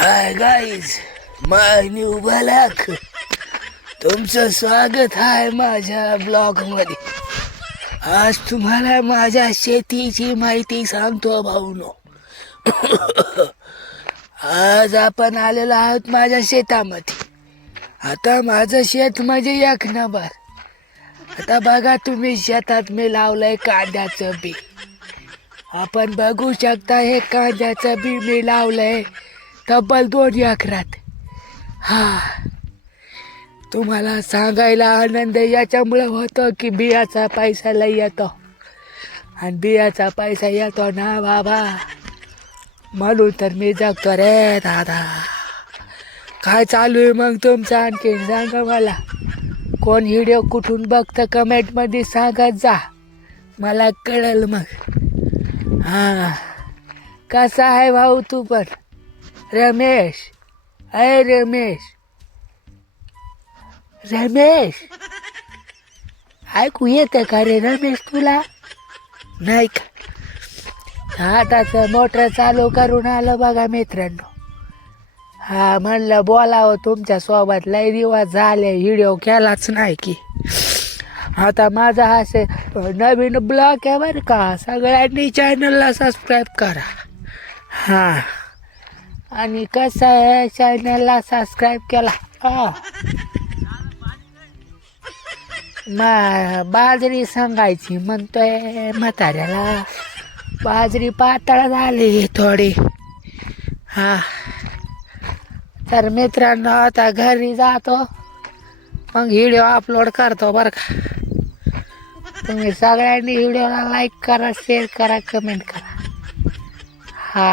Hi guys my new blog तुमचं स्वागत आहे माझ्या ब्लॉगमध्ये आज तुम्हाला माझ्या शेतीची माहिती सांगतो भाऊनो. आज आपण आलेलो आहोत माझ्या शेतामध्ये. आता माझं शेत म्हणजे एक नंबर. आता बघा तुम्ही शेतात मी लावलंय कांद्याचं बी. आपण बघू शकता हे कांद्याचं बी मी लावलंय. तब्बल दोन अकरात हा. तुम्हाला सांगायला आनंद याच्यामुळं होतो की बियाचा पैसा लई येतो. आणि बियाचा पैसा येतो ना बाबा. म्हणून तर मी जगतो रे दादा. काय चालू आहे मग तुमचं आणखीन? सांगा मला. कोण व्हिडिओ कुठून बघतं कमेंटमध्ये सांगत जा. मला कळेल मग. हां. कसा आहे भाऊ तू पण? रमेश. अय रमेश. रमेश. ऐकू येतं का रे रमेश तुला? नाही का? हाताचं मोटर चालू करून आलं बघा मित्रांनो. हा म्हणलं बोलावं तुमच्यासोबत लय दिवस झाले व्हिडिओ केलाच नाही की. आता माझा हा से नवीन ब्लॉग आहे बरं का. सगळ्यांनी चॅनलला सबस्क्राईब करा. हां. आणि कसं आहे चॅनलला सबस्क्राईब केला? हा. मा बाजरी सांगायची म्हणतोय म्हाताऱ्याला. बाजरी पातळ झाली थोडी. हा. तर मित्रांनो आता घरी जातो. मग व्हिडिओ अपलोड करतो बरं का. तुम्ही सगळ्यांनी व्हिडिओला लाईक करा शेअर करा कमेंट करा. हा.